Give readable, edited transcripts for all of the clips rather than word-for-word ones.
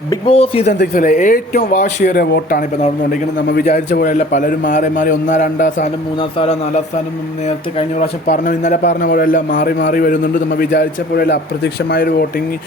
Big boss season 6 ഏറ്റവും വാശിയേറിയ വോട്ടാണ് ഇപ്പോൾ നടന്നുകൊണ്ടിരിക്കുന്നത്. നമ്മൾ വിചാരിച്ച പോലെയല്ല, പലരും മാറി മാറി 1, 2 സ്ഥാനം, 3 സ്ഥാനം, 4 സ്ഥാനം നേരത്തെ കഴിഞ്ഞ പ്രാവശ്യം ഇന്നലെ പറഞ്ഞ പോലെയല്ല മാറി മാറി വരുന്നുണ്ട്. നമ്മൾ വിചാരിച്ച പോലെയല്ല, അപ്രത്യക്ഷമായൊരു വോട്ടിംഗ്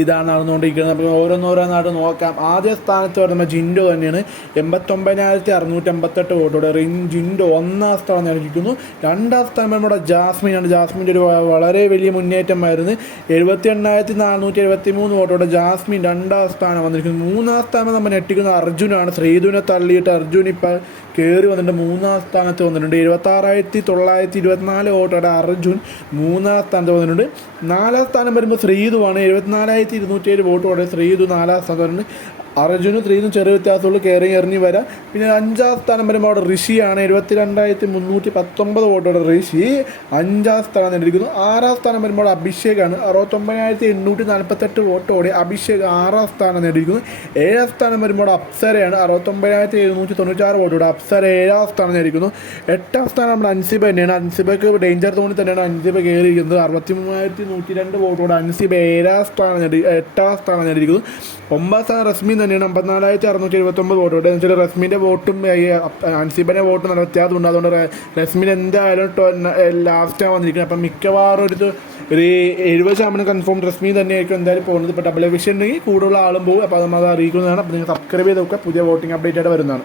ഇതാണ് നടന്നുകൊണ്ടിരിക്കുന്നത്. അപ്പോൾ ഓരോന്നോരോന്നായിട്ട് നോക്കാം. ആദ്യ സ്ഥാനത്ത് വരുമ്പോൾ ജിൻഡോ തന്നെയാണ് 89,658 വോട്ടോടെ ജിൻഡോ 1ാം സ്ഥാനം നേടിയിരിക്കുന്നു. 2ാം സ്ഥാനം നമ്മുടെ ജാസ്മിനാണ്. ജാസ്മിൻ്റെ ഒരു വളരെ വലിയ മുന്നേറ്റമായിരുന്നു. 78,473 വോട്ടോടെ ജാസ്മിൻ 2ാം സ്ഥാനം വന്നിരിക്കുന്നു. 3ാം സ്ഥാനം നമ്മൾ ഞെട്ടിക്കുന്ന അർജുനാണ്. ശ്രീധുവിനെ തള്ളിയിട്ട് അർജുൻ ഇപ്പോൾ കയറി വന്നിട്ട് 3ാം സ്ഥാനത്ത് വന്നിട്ടുണ്ട്. 76,924 വോട്ടോടെ അർജുൻ 3ാം സ്ഥാനത്ത് വന്നിട്ടുണ്ട്. 4ാം സ്ഥാനം വരുമ്പോൾ ശ്രീധുവാണ്. 74,207 വോട്ടോടെ ശ്രീധു 4ാം സ്ഥാനത്ത് വരുന്നുണ്ട്. അർജുനും ശ്രീധും ചെറിയ വ്യത്യാസമുള്ള കയറി എറിഞ്ഞ് വരാം. പിന്നെ 5ാം സ്ഥാനം വരുമ്പോൾ അവിടെ ഋഷിയാണ്. 72,319 വോട്ടോടെ ഋഷി 5ാം സ്ഥാനം നേടിയിരിക്കുന്നു. 6ാം സ്ഥാനം വരുമ്പോൾ അഭിഷേകാണ്. 69,848 വോട്ടോടെ അഭിഷേക് 6ാം സ്ഥാനം നേടിയിരിക്കുന്നു. 7ാം സ്ഥാനം വരുമ്പോൾ അപ്സരയാണ്. 69,796 വോട്ടോടെ അപ്സര 7ാം സ്ഥാനം നേടിയിരിക്കുന്നു. 8ാം സ്ഥാനം നമ്മുടെ അൻസിബ തന്നെയാണ്. അൻസിബയ്ക്ക് ഡേഞ്ചർ സോണിൽ തന്നെയാണ് അൻസിബ കയറിയിരിക്കുന്നത്. 63,102 വോട്ടോടെ അൻസിബ 8ാം സ്ഥാനം നേടിയിരിക്കുന്നു. 9ാം സ്ഥാനം റസ്മി തന്നെയാണ്. 54,679 വോട്ടോടെ. എന്ന് വെച്ചാൽ റസ്മിൻ്റെ വോട്ടും അൻസിബൻ്റെ വോട്ടും നല്ല വ്യത്യാസമുണ്ട്. അതുകൊണ്ട് റസ്മിൻ എന്തായാലും ലാസ്റ്റാണ് വന്നിരിക്കുന്നത്. അപ്പം മിക്കവാറും ഒരു 70% കൺഫേം റസ്മി തന്നെയായിരിക്കും എന്തായാലും പോകുന്നത്. ഇപ്പോൾ ഡബിൾ എവിക്ഷൻ ഉണ്ടെങ്കിൽ കൂടുതലുള്ള ആളും പോകും. അപ്പോൾ അത് അറിയിക്കുന്നതാണ്. അപ്പോൾ നിങ്ങൾ സബ്സ്ക്രൈബ് ചെയ്ത് നോക്കുക. പുതിയ വോട്ടിംഗ് അപ്ഡേറ്റ് ആയിട്ട് വരുന്നതാണ്.